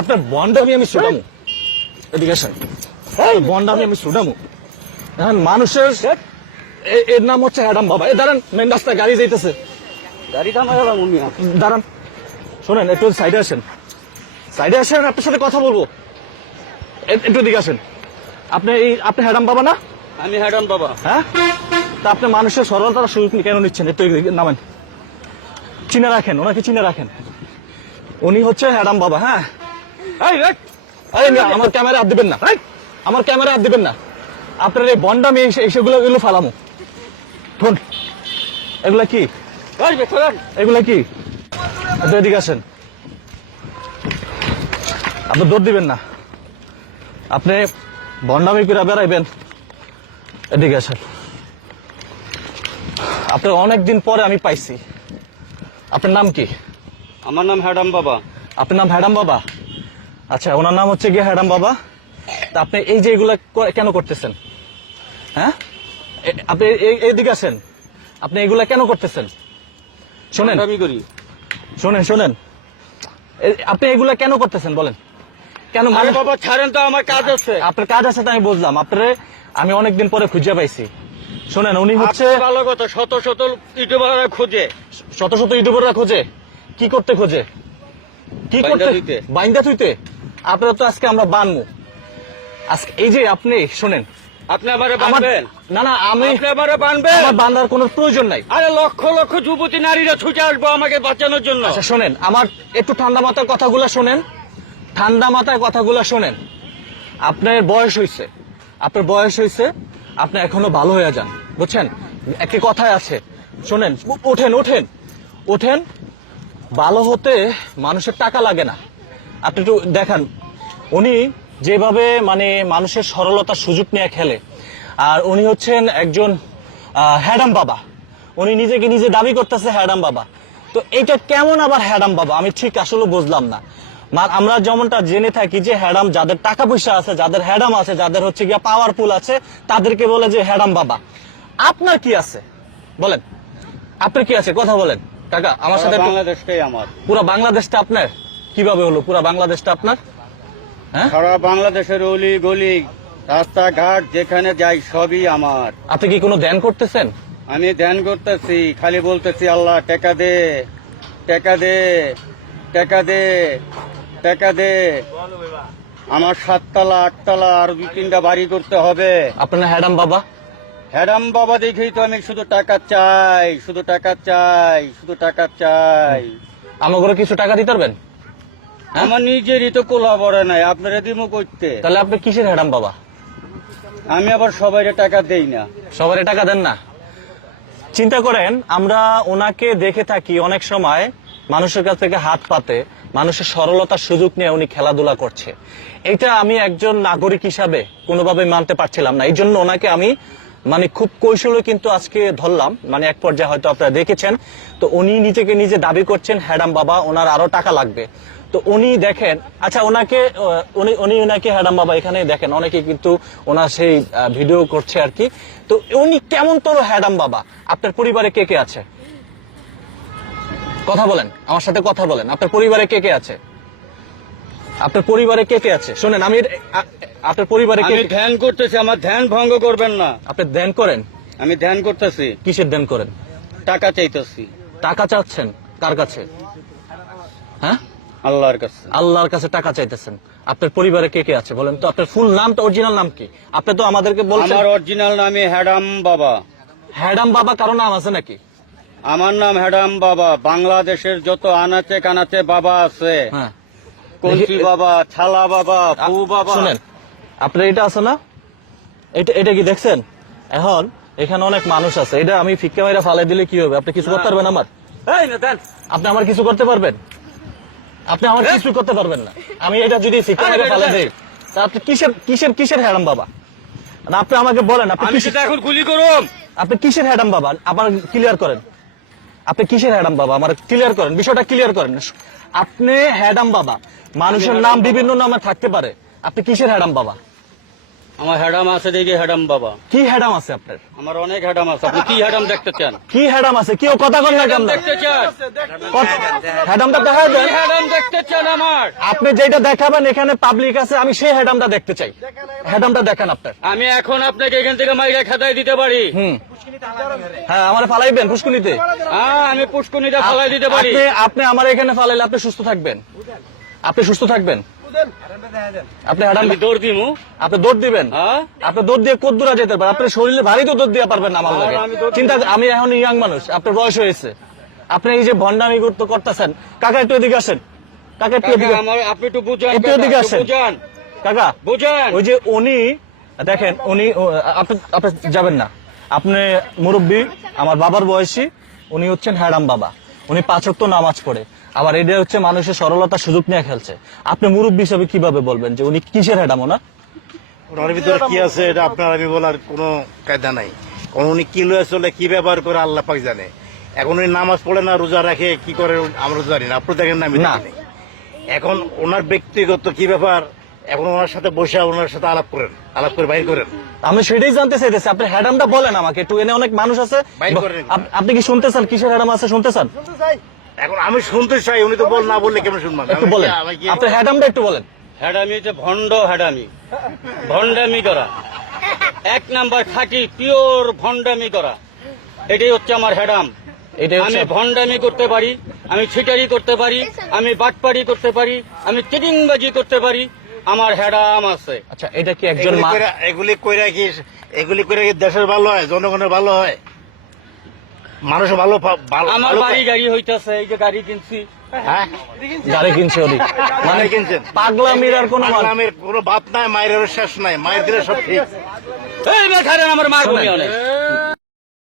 আপনার বন্ডামি আমি ছুটামু, এদিকে আসেন, বন্ডামি আমি ছুটামু। এখন মানুষের এর নাম হচ্ছে অ্যাডাম বাবা। এই দাঁড়ান, মেন রাস্তায় গাড়ি যাইতেছে, দাঁড়ান। শোনেন, একটু সাইডে আসেন, সাইডে আসেন, আপনার সাথে কথা বলবো, একটু দিকে আসেন। আপনি হ্যাডাম বাবা না? আমি হ্যাডাম বাবা। হ্যাঁ, তা আপনি মানুষের সরলতার সুযোগ কেন নিচ্ছেন? একটু নামেন, চিনে রাখেন, ওনাকে চিনে রাখেন, উনি হচ্ছে হ্যাডাম বাবা। হ্যাঁ, আমার ক্যামেরা হাত দিবেন না, আমার ক্যামেরা হাত দিবেন না। আপনার এই বন্ডামি সেগুলো এগুলো ফালামো। এগুলা কি, এগুলা কি? এদিকে আসেন, আপনি দৌড় দিবেন না, আপনি বন্ডামি করে বেড়াইবেন। এদিকে আসেন, আপনার অনেকদিন পরে আমি পাইছি। আপনার নাম কি? আমার নাম হ্যাডাম বাবা। আপনার নাম হ্যাডাম বাবা? আচ্ছা, ওনার নাম হচ্ছে গিয়ে হ্যাডাম বাবা। তা আপনি এই যে এগুলা কেন করতেছেন? হ্যাঁ, আপনি এইদিকে আসেন, আপনি এগুলা কেন করতেছেন? শোনেন, আমি করি, শোনেন, শোনেন, আপনি এগুলা কেন করতেছেন বলেন? কেন? বাবা ছাড়েন তো, আমার কাজ আছে। আপনার কাজ আছে তো আমি বুঝলাম, আপনারে আমি অনেকদিন পরে খুঁজে পাইছি। শোনেন, উনি হচ্ছে ভালো কথা, শত শত ইউটিউবাররা খোঁজে, শত শত ইউটিউবাররা খোঁজে। কি করতে খোঁজে? কি করতে? বাইন্দা থুইতে। আপনারা তো আজকে আমরা বানমু আজকে। এই যে আপনি শোনেন, আপনি আমারে বানবেন না? না, আমি আমারে বানবেন। আমার বান্দার কোনো প্রয়োজন নাই। আরে লক্ষ লক্ষ যুবতী নারীরা ছুটে আসবো আমাকে বাঁচানোর জন্য। আচ্ছা শোনেন, আমার একটু ঠান্ডা মাথায় কথাগুলো শোনেন, ঠান্ডা মাথায় কথাগুলো শোনেন। আপনার বয়স হয়েছে, আপনার বয়স হয়েছে, আপনি এখনো ভালো হয়ে যান, বুঝছেন? একটি কথায় আছে, শোনেন, ওঠেন, ওঠেন, ওঠেন। ভালো হতে মানুষের টাকা লাগে না। আপনি একটু দেখান, উনি যেভাবে মানে মানুষের সরলতার সুযোগ নিয়ে খেলে, আর উনি হচ্ছেন একজন হ্যাডাম বাবা। উনি নিজেকে নিজে দাবি করতেছে হ্যাডাম বাবা। তো এইটা কেমন আবার হ্যাডাম বাবা? আমি ঠিক আসলে বুঝলাম না। আমরা যেমনটা জেনে থাকি যে হ্যাডাম, যাদের টাকা পয়সা আছে, যাদের হ্যাডাম আছে, যাদের হচ্ছে গিয়া পাওয়ারফুল আছে, তাদেরকে বলে যে হ্যাডাম বাবা। আপনার কি আছে বলেন? আপনার কি আছে কথা বলেন কাকা আমার সাথে। বাংলাদেশটাই আমার, পুরো বাংলাদেশটা আপনার? কিভাবে হলো পুরো বাংলাদেশটা আপনার? হ্যাঁ, সারা বাংলাদেশের অলি গলি রাস্তাঘাট যেখানে যাই সবই আমার। আপনি কি কোনো ধ্যান করতেছেন? আমি ধ্যান করতেছি, খালি বলতেছি আল্লাহ টাকা দে, টাকা দে, টাকা দে, টাকা দে। আমার 7 তলা 8 তলা আর 2-3টা বাড়ি করতে হবে। আপনার হ্যাডাম বাবা? হ্যাডাম বাবা দেখেই তো আমি শুধু টাকা চাই, শুধু টাকা চাই, শুধু টাকা চাই। আমাকে কিছু টাকা দিতে পারবেন? আমার নিজেরই তো কোলা পড়ে নাই, আপনারা দিমু করতে। তাহলে আপনি কিসের হ্যাডাম বাবা? আমি আবার সবাই টাকা দেই না। সবারই টাকা দেন না? চিন্তা করেন, আমরা ওনাকে দেখে থাকি অনেক সময় মানুষের কাছ থেকে হাত পাতে, মানুষের সরলতার সুযোগ নিয়ে উনি খেলাধুলা করছে। এটা আমি একজন নাগরিক হিসাবে কোনোভাবে মানতে পারছিলাম না। এই জন্য ওনাকে আমি মানে খুব কৌশলে কিন্তু আজকে ধরলাম। মানে এক পর্যায়ে হয়তো আপনারা দেখেছেন, তো উনি নিজেকে নিজে দাবি করছেন হ্যাডাম বাবা, ওনার আরো টাকা লাগবে। তো উনি দেখেন, আচ্ছা ওনাকে উনি ওনাকে হ্যাডাম বাবা এখানে দেখেন, অনেকে কিন্তু ওনার সেই ভিডিও করছে আর কি। তো উনি কেমন তোর হ্যাডাম বাবা? আপনার পরিবারে কে কে আছে? কথা বলেন, আমার সাথে কথা বলেন। আপনার পরিবারে কে কে আছে? আপনার পরিবারে কে কে আছে? শোনেন, আমি আপনার পরিবারে কে? আমি ধ্যান করতেছি, আমার ধ্যান ভঙ্গ করবেন না। আপনি ধ্যান করেন? আমি ধ্যান করতেছি। কিসের ধ্যান করেন? টাকা চাইতেছি। টাকা চাচ্ছেন কার কাছে? হ্যাঁ, আল্লাহর কাছে। আল্লাহর কাছে টাকা চাইতেছেন। আপনার পরিবারে কে কে আছে বলেন তো? আপনার ফুল নামটা, অরিজিনাল নাম কি? আপনি তো আমাদেরকে বলছেন আমার অরিজিনাল নামই হ্যাডাম বাবা। হ্যাডাম বাবা কারো নাম আছে নাকি? আমার নাম হ্যাডাম বাবা। বাংলাদেশের যত আনাচে কানাচে বাবা আছে, হ্যাঁ, কঞ্চি বাবা, ছালা বাবা, পু বাবা। শুনেন, আপনার এটা আছে না, এটা কি দেখছেন? এখন এখানে অনেক মানুষ আছে, এটা আমি ফিক্কা মাইরা ফালাই দিলে কি হবে? আপনি কিছু করতে পারবেন আমার? আপনি আমার কিছু করতে পারবেন? আপনি আমার কিছু করতে পারবেন না। আমি এটা যদি ফিক্কা মাইরা ফালাই দিই, তা আপনি কিসের কিসের কিসের হ্যাডাম বাবা? আপনি আমাকে বলেন, আপনি এখন গুলি করুন। আপনি কিসের হ্যাডাম বাবা? আমার ক্লিয়ার করেন, আপনি কিসের হ্যাডাম বাবা? আমার ক্লিয়ার করেন, বিষয়টা ক্লিয়ার করেন। আপনি হ্যাডাম বাবা, মানুষের নাম বিভিন্ন নামে থাকতে পারে, আপনি কিসের হ্যাডাম বাবা? আমার হ্যাডাম আছে দেখি হ্যাডাম বাবা, কি হ্যাডাম আছে আপনার? আমার অনেক হ্যাডাম আছে। আপনি কি হ্যাডাম দেখতে চান? কি হ্যাডাম আছে? কেউ কথা বল না কেন? দেখতে চান? হ্যাডামটা দেখা কি দেন। হ্যাডাম দেখতে চান আমার? আপনি যেটা দেখাবেন এখানে পাবলিক আছে, আমি সেই হ্যাডামটা দেখতে চাই। হ্যাডামটা দেখান আপনার। আমি এখন আপনাকে এখান থেকে মাইরা খেদাই দিতে পারি। হ্যাঁ, আমার ফালাইবেন পুষ্কুনিতে। হ্যাঁ, আমি পুষ্কুনিতে ফালাই দিতে পারি। আপনি আমার এখানে ফালাইলে আপনি সুস্থ থাকবেন। আপনি সুস্থ থাকবেন। আপনি হ্যাডাম আমি দৌড় দিমু। আপনি দৌড় দিবেন। হ্যাঁ, আপনি দৌড় দিয়ে কত দূরে যেতে পারেন? আপনার শরীরে ভারী তো দৌড় দিয়ে পারবেন না আমার লাগে। চিন্তা, আমি এখন ইয়াং মানুষ, আপনার বয়স হয়েছে, আপনি এই যে ভণ্ডামি করতেছেন। কাকা একটু এদিকে আসেন। কাকা একটু এদিকে, আমার আপনি একটু বুঝান, একটু এদিকে আসেন। বুঝান, কাকা বুঝান। ওই যে উনি দেখেন, উনি আপনি আপনি যাবেন না। আপনি মুরব্বী, আমার বাবার বয়সী, উনি হচ্ছেন হ্যাডাম বাবা। উনি 5 ওয়াক্ত নামাজ পড়ে, আবার এটা হচ্ছে মানুষের সরলতার সুযোগ নিয়ে খেলছে। আপনি মুরব্বী হিসাবে কিভাবে বলবেন যে উনি কিসের হ্যাডাম? ওনা ওনার ভিতরে কি আছে এটা আপনার আমি বলার কোনো কায়দা নাই। কারণ উনি কি লয়ে চলে, কি ব্যবহার করে আল্লাহ পাক জানে। এখন উনি নামাজ পড়ে না, রোজা রাখে, কি করে আমরা জানি না, আপনি দেখেন না, আমি না। দেখিনি। এখন ওনার ব্যক্তিগত কি ব্যাপার, এখন ওনার সাথে বসে ওনার সাথে আলাপ করেন, আলাপ করে বাইর করেন। আমি সেটাই জানতে চাইতেছি, আপনি হ্যাডামটা বলেন আমাকে একটু। এনে অনেক মানুষ আছে, বাইর করেন। আপনি কি শুনতে চান কিসের হ্যাডাম আছে? শুনতে চান? এখন আমি শুনতে চাই, উনি তো বল না বললে কেমন শুনবেন? একটু বলেন, আপনার হ্যাডামটা একটু বলেন। হ্যাডামি যে ভণ্ড হ্যাডামি, ভণ্ডামি করা, 1 নাম্বার খাঁটি পিওর ভণ্ডামি করা, এটাই হচ্ছে আমার হ্যাডাম। এটাই আমি হচ্ছে ভণ্ডামি করতে পারি, আমি ছিটারি করতে পারি, আমি বাটপাড়ি করতে পারি, আমি চিটিংবাজি করতে পারি, আমার হ্যাডাম আছে। আচ্ছা, এটা কি একজন মা? এগুলি করে কি দেশের ভালো হয়, জনগণের ভালো হয়, মানুষ ভালো আমার বাড়ি গাড়ি হইতাছে, এই যে গাড়ি কিনছি। হ্যাঁ, গাড়ি কিনছে ওদিক, মানে কিনছেন পাগলামির আর কোনো মান? পাগলামির কোনো বাপ নাই, মায়ের শেষ নাই, মায়ের দিলে সব ঠিক। এই বেখারে আমার মার ভূমি অনেক।